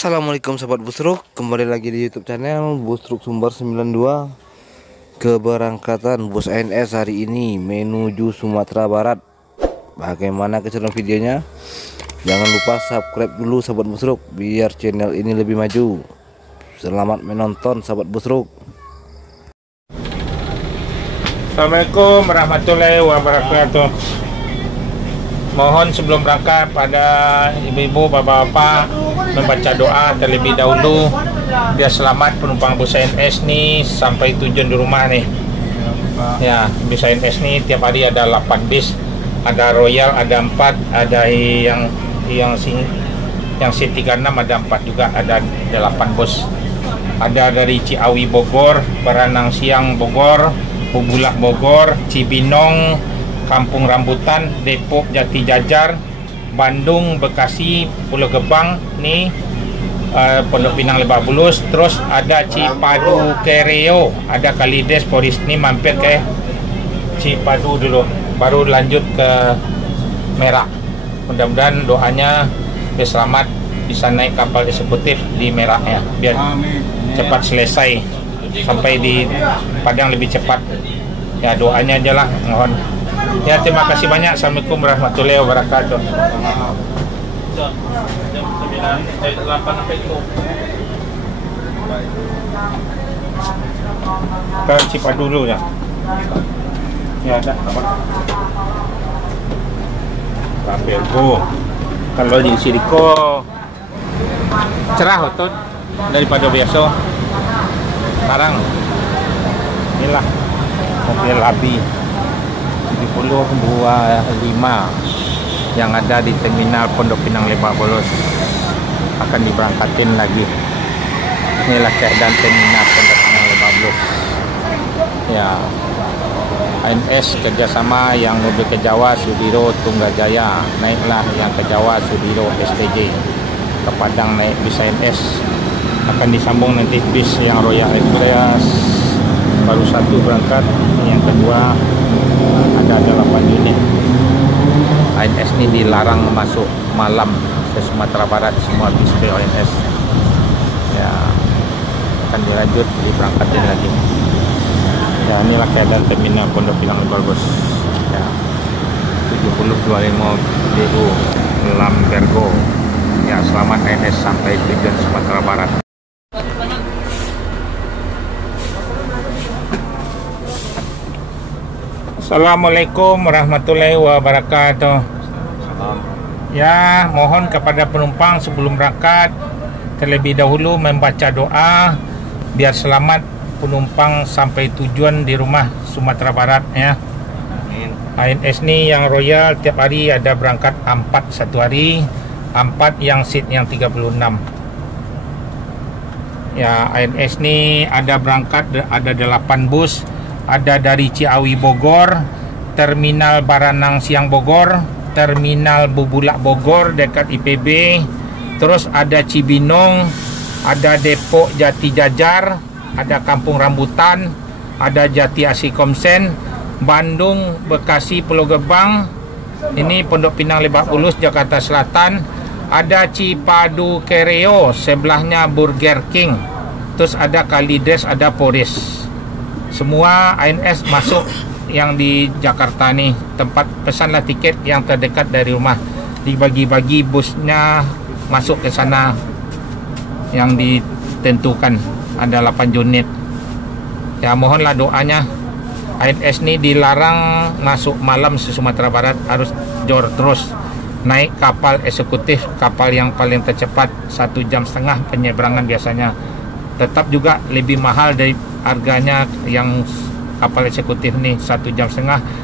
Assalamualaikum sahabat Busruk, kembali lagi di YouTube channel Busruk Sumber 92. Keberangkatan bus ANS hari ini menuju Sumatera Barat. Bagaimana keseruan videonya? Jangan lupa subscribe dulu sahabat Busruk biar channel ini lebih maju. Selamat menonton sahabat Busruk. Assalamualaikum warahmatullahi wabarakatuh. Mohon sebelum berangkat pada ibu-ibu, bapak-bapak membaca doa terlebih dahulu biar selamat penumpang bus ANS nih sampai tujuan di rumah nih. Ya, bus ANS nih tiap hari ada 8 bis, ada Royal ada 4, ada yang C36 ada 4 juga, ada 8 bus. Ada dari Ciawi Bogor, Baranang Siang Bogor, Bubulak Bogor, Cibinong, Kampung Rambutan, Depok Jati Jajar, Bandung, Bekasi, Pulau Gebang nih, Pondok Pinang Lebak Bulus, terus ada Cipadu Kereo, ada Kalides Polis nih, mampir ke Cipadu dulu, baru lanjut ke Merak. Mudah-mudahan doanya biar selamat bisa naik kapal eksekutif di Merak ya, biar cepat selesai sampai di Padang lebih cepat. Ya doanya aja lah, mohon. Ya terima kasih banyak. Assalamualaikum warahmatullahi wabarakatuh. Jam 9:08 sampai itu. Ke Cipadu dulu ya. Ya ada apa? Rapergo. Kalau di Siriko cerah otot daripada biasa. Sekarang inilah mobil Abi 7025 yang ada di terminal Pondok Pinang Lebak Bulus akan diberangkatin lagi. Inilah keadaan terminal Pondok Pinang Lebak Bulus ya. ANS kerjasama yang mobil ke Jawa Sudiro Tunggajaya, naiklah yang ke Jawa Sudiro STJ, ke Padang naik bis ANS, akan disambung nanti bis yang Royal Express, baru satu berangkat, yang kedua ada 8 unit. ANS ini dilarang masuk malam ke Sumatera Barat, semua bis ANS ya akan dilanjut diberangkatin lagi ya. Inilah keadaan terminal Pondok Pinang Lebak Bulus ya. 7025 DU Lambergo ya. Selamat ANS sampai tujuan Sumatera Barat. Assalamualaikum warahmatullahi wabarakatuh. Ya, mohon kepada penumpang sebelum berangkat terlebih dahulu membaca doa biar selamat penumpang sampai tujuan di rumah Sumatera Barat ya. ANS ini yang Royal tiap hari ada berangkat 4 satu hari, 4 yang seat yang 36. Ya, ANS ini ada berangkat ada 8 bus. Ada dari Ciawi Bogor, Terminal Baranang Siang Bogor, Terminal Bubulak Bogor dekat IPB, terus ada Cibinong, ada Depok Jati Jajar, ada Kampung Rambutan, ada Jati Asih Komsen, Bandung, Bekasi, Pulau Gebang, ini Pondok Pinang Lebak Bulus Jakarta Selatan, ada Cipadu Kereo, sebelahnya Burger King, terus ada Kalides, ada Polis. Semua ANS masuk yang di Jakarta nih, tempat pesanlah tiket yang terdekat dari rumah, dibagi-bagi busnya masuk ke sana yang ditentukan, ada 8 unit ya. Mohonlah doanya. ANS ini dilarang masuk malam ke Sumatera Barat, harus jor terus naik kapal eksekutif, kapal yang paling tercepat 1,5 jam penyeberangan biasanya. Tetap juga lebih mahal dari harganya yang kapal eksekutif nih, 1,5 jam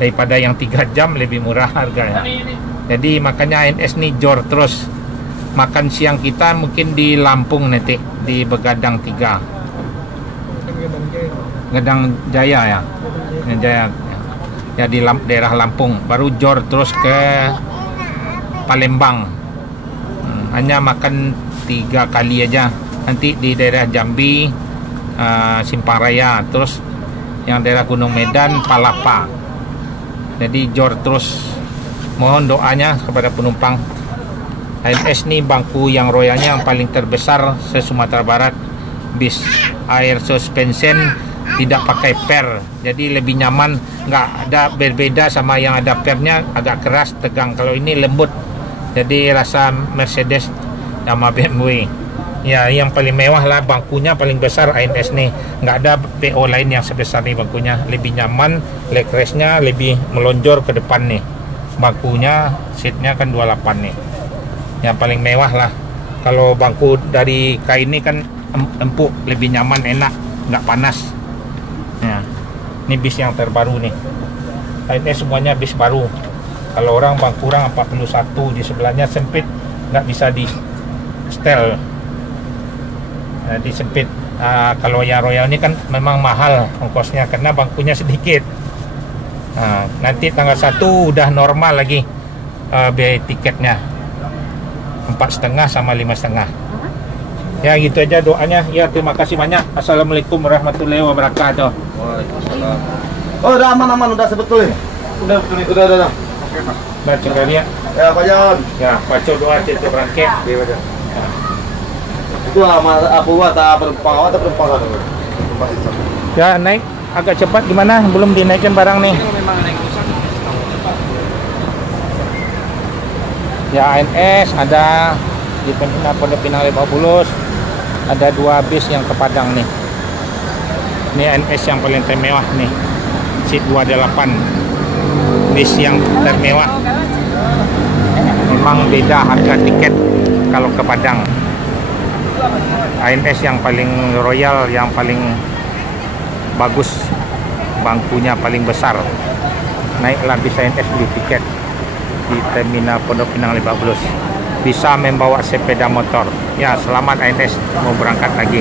daripada yang 3 jam lebih murah harganya. Jadi makanya ANS nih jor terus. Makan siang kita mungkin di Lampung nanti, di Begadang 3 Gedang Jaya ya, Jaya ya, di daerah Lampung, baru jor terus ke Palembang. Hanya makan 3 kali aja, nanti di daerah Jambi, Simpang Raya, terus yang daerah Gunung Medan, Palapa. Jadi jor terus. Mohon doanya kepada penumpang ANS nih bangku yang royalnya yang paling terbesar se-Sumatera Barat. Bis air suspension tidak pakai per, jadi lebih nyaman, nggak ada berbeda sama yang ada pernya, agak keras tegang. Kalau ini lembut, jadi rasa Mercedes sama BMW. Ya, yang paling mewah lah, bangkunya paling besar ANS nih, nggak ada PO lain yang sebesar nih bangkunya. Lebih nyaman, leg restnya lebih melonjor ke depan nih. Bangkunya, seatnya kan 28 nih, yang paling mewah lah. Kalau bangku dari kain ini kan empuk, lebih nyaman, enak, nggak panas. Ya, ini bis yang terbaru nih. ANS semuanya bis baru. Kalau orang bang kurang 41, di sebelahnya sempit, nggak bisa di setel. Disempit. Kalau yang royal ini kan memang mahal ongkosnya karena bangkunya sedikit. Nanti tanggal 1 udah normal lagi biaya tiketnya 4,5 sama 5,5. Ya gitu aja doanya. Ya terima kasih banyak. Assalamualaikum warahmatullahi wabarakatuh. Waalaikumsalam. Oh udah aman, udah sebetulnya. Udah. Oke Pak. Udah coba lihat. Ya Pak Jon. Ya baca doa itu berangkat. Iya Pak Jon. Itu penumpang satu. Ya naik agak cepat gimana? Belum dinaikkan barang nih. Ya ANS ada di Pondok Pinang Lebak Bulus, ada 2 bis yang ke Padang nih. Ini ANS yang paling termewah nih, seat 28, bis yang termewah. Memang beda harga tiket kalau ke Padang. ANS yang paling royal, yang paling bagus, bangkunya paling besar. Naiklah bis ANS beli tiket di terminal Pondok Pinang Lebak Bulus. Bisa membawa sepeda motor. Ya selamat ANS mau berangkat lagi.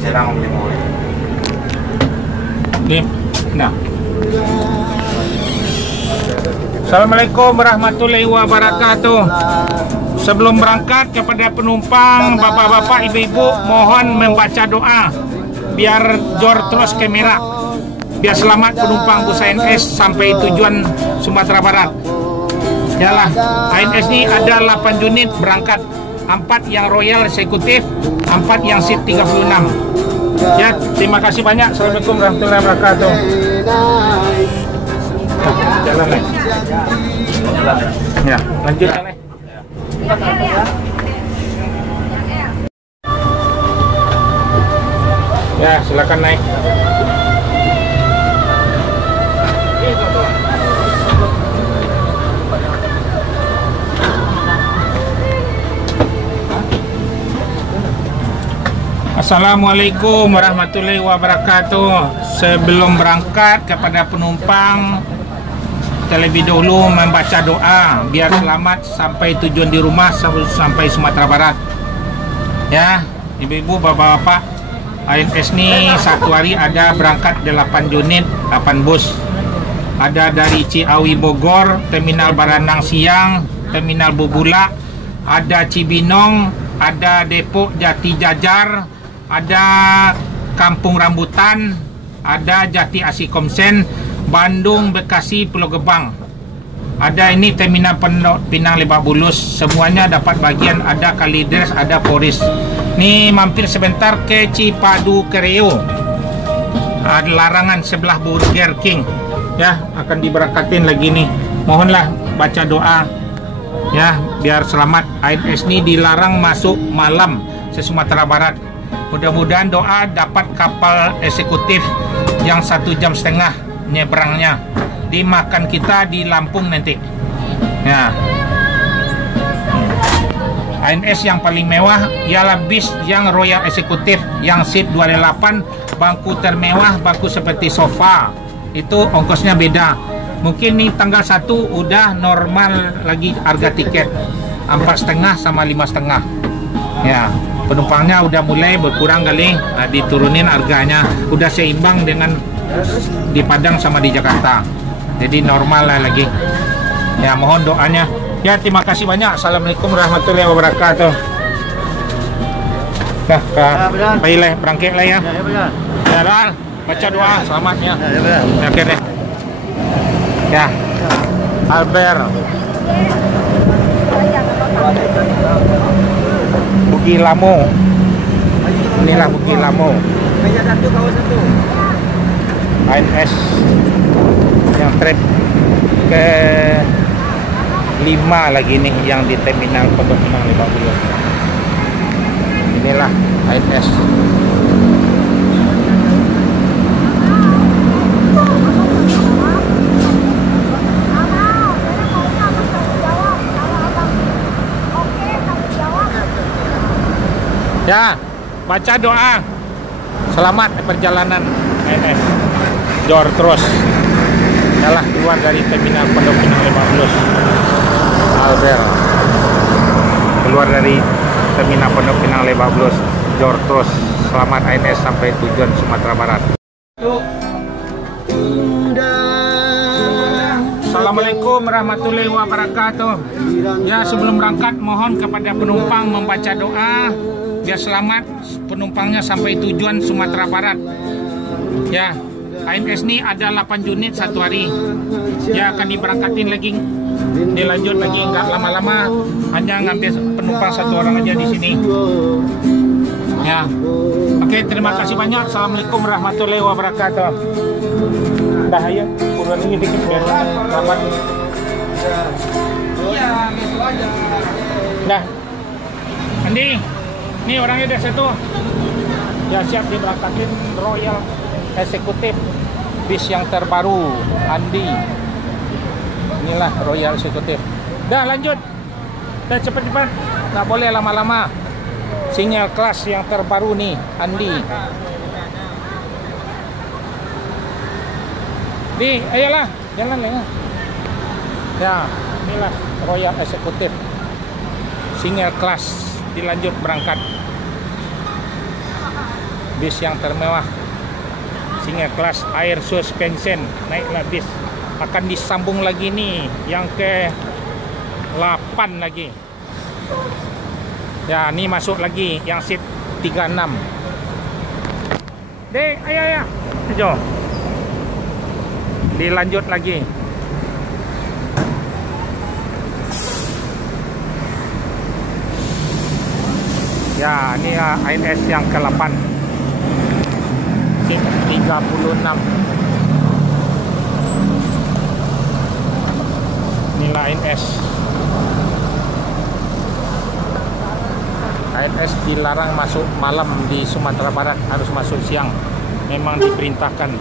Sedang beli mobil. Nah. Assalamualaikum warahmatullahi wabarakatuh. Sebelum berangkat kepada penumpang, bapak-bapak, ibu-ibu, mohon membaca doa biar jor terus ke merah, biar selamat penumpang bus ANS sampai tujuan Sumatera Barat. Yalah, ANS ini ada 8 unit berangkat, 4 yang royal eksekutif, 4 yang seat 36. Ya, terima kasih banyak. Assalamualaikum warahmatullahi wabarakatuh. Jalan nih. Ya, lanjut nih. Ya, silakan naik. Assalamualaikum warahmatullahi wabarakatuh. Sebelum berangkat kepada penumpang, terlebih dahulu membaca doa biar selamat sampai tujuan di rumah sampai Sumatera Barat. Ya, ibu-ibu, bapak-bapak, ANS ini satu hari ada berangkat 8 unit, 8 bus. Ada dari Ciawi Bogor, Terminal Baranang Siang, Terminal Bubula, ada Cibinong, ada Depok Jati Jajar, ada Kampung Rambutan, ada Jati Asih Komsen, Bandung, Bekasi, Pulau Gebang. Ada ini Terminal Pondok Pinang Lebak Bulus. Semuanya dapat bagian, ada Kalideres, ada Poris. Nih mampir sebentar ke Cipadu Kereo. Ada larangan sebelah Burger King. Ya, akan diberangkatin lagi nih. Mohonlah baca doa. Ya, biar selamat. ANS ini dilarang masuk malam se Sumatera Barat. Mudah-mudahan doa dapat kapal eksekutif yang 1,5 jam nyebrangnya, dimakan kita di Lampung nanti. Ya, ANS yang paling mewah ialah bis yang royal eksekutif yang seat 28, bangku termewah, bangku seperti sofa. Itu ongkosnya beda. Mungkin nih tanggal 1 udah normal lagi harga tiket 4,5 sama 5,5. Ya, penumpangnya udah mulai berkurang kali, diturunin harganya, udah seimbang dengan di Padang sama di Jakarta, jadi normal lah lagi. Ya, mohon doanya. Ya, terima kasih banyak. Assalamualaikum warahmatullahi wabarakatuh. Nah, baiklah, berangkat lah ya. Ya, dah, baca doa selamatnya. Ya, oke deh. Ya, Albert. Bugi Lamo. Inilah Bugi Lamo. ANS yang trip ke 5 lagi nih yang di terminal Pondok Pinang Lebak Bulus. Inilah ANS. Ya, baca doa. Selamat perjalanan ANS. Jor terus. Yalah keluar dari terminal Pondok Pinang Lebak Bulus. Albert. Keluar dari terminal Pondok Pinang Lebak Bulus. Jor terus. Selamat ANS sampai tujuan Sumatera Barat. Assalamualaikum warahmatullahi wabarakatuh. Ya, sebelum berangkat mohon kepada penumpang membaca doa biar selamat penumpangnya sampai tujuan Sumatera Barat. Ya, ANS ini ada 8 unit satu hari. Ya, akan diberangkatin lagi, dilanjut lagi nggak lama-lama, hanya ngambil penumpang satu orang aja di sini. Ya, oke, terima kasih banyak. Assalamualaikum warahmatullahi wabarakatuh. Dah ayo, kurang ini dikit biar selamat. Iya, besok aja. Dah, Andi. Ini orangnya udah satu. Ya, siap diberangkatin Royal Executive bis yang terbaru, Andi. Inilah Royal Executive. Dah lanjut. Dah cepat-cepat. Nggak boleh lama-lama. Single class yang terbaru nih, Andi. Di, ayolah, jalan lah. Ya, inilah Royal Executive. Single class dilanjut berangkat. Bis yang termewah, single class air suspension, naiklah bis. Akan disambung lagi nih yang ke 8 lagi. Ya, ini masuk lagi yang seat 36. Dek, ayo. Ayo. Dilanjut lagi. Ya, ini ANS yang ke-8. Seat 36. Inilah ANS. ANS dilarang masuk malam di Sumatera Barat, harus masuk siang. Memang diperintahkan.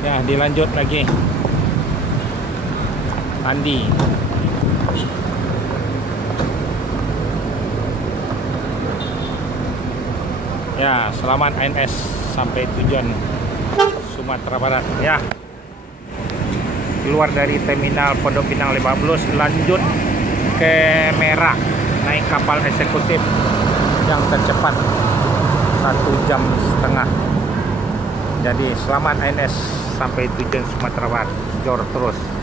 Ya, dilanjut lagi. Andi. Ya, selamat ANS sampai tujuan Sumatera Barat. Ya, keluar dari terminal Pondok Pinang Lebak Bulus, lanjut ke Merah, naik kapal eksekutif yang tercepat 1,5 jam. Jadi selamat ANS sampai tujuan Sumatera Barat. Jor terus.